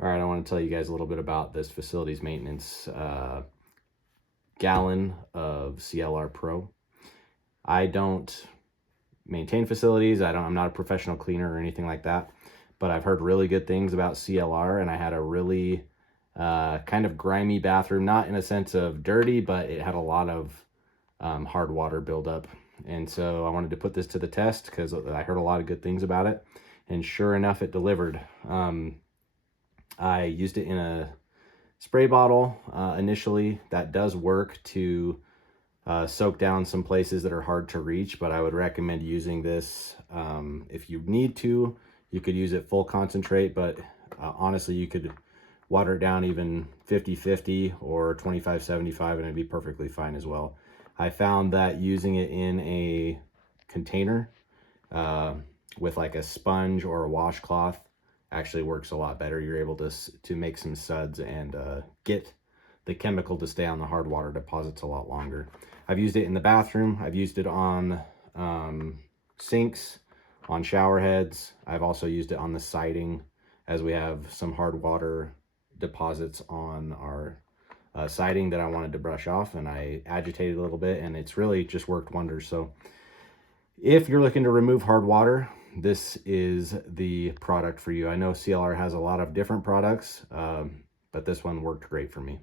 All right, I want to tell you guys a little bit about this facilities maintenance gallon of CLR Pro. I don't maintain facilities. I'm not a professional cleaner or anything like that, but I've heard really good things about CLR, and I had a really kind of grimy bathroom, not in a sense of dirty, but it had a lot of hard water buildup. And so I wanted to put this to the test because I heard a lot of good things about it, and sure enough, it delivered. I used it in a spray bottle initially. That does work to soak down some places that are hard to reach, but I would recommend using this if you need to. You could use it full concentrate, but honestly, you could water it down even 50-50 or 25-75 and it'd be perfectly fine as well. I found that using it in a container with like a sponge or a washcloth actually works a lot better. You're able to make some suds and get the chemical to stay on the hard water deposits a lot longer. I've used it in the bathroom. I've used it on sinks, on shower heads. I've also used it on the siding, as we have some hard water deposits on our siding that I wanted to brush off, and I agitated a little bit, and it's really just worked wonders. So if you're looking to remove hard water, this is the product for you. I know CLR has a lot of different products, but this one worked great for me.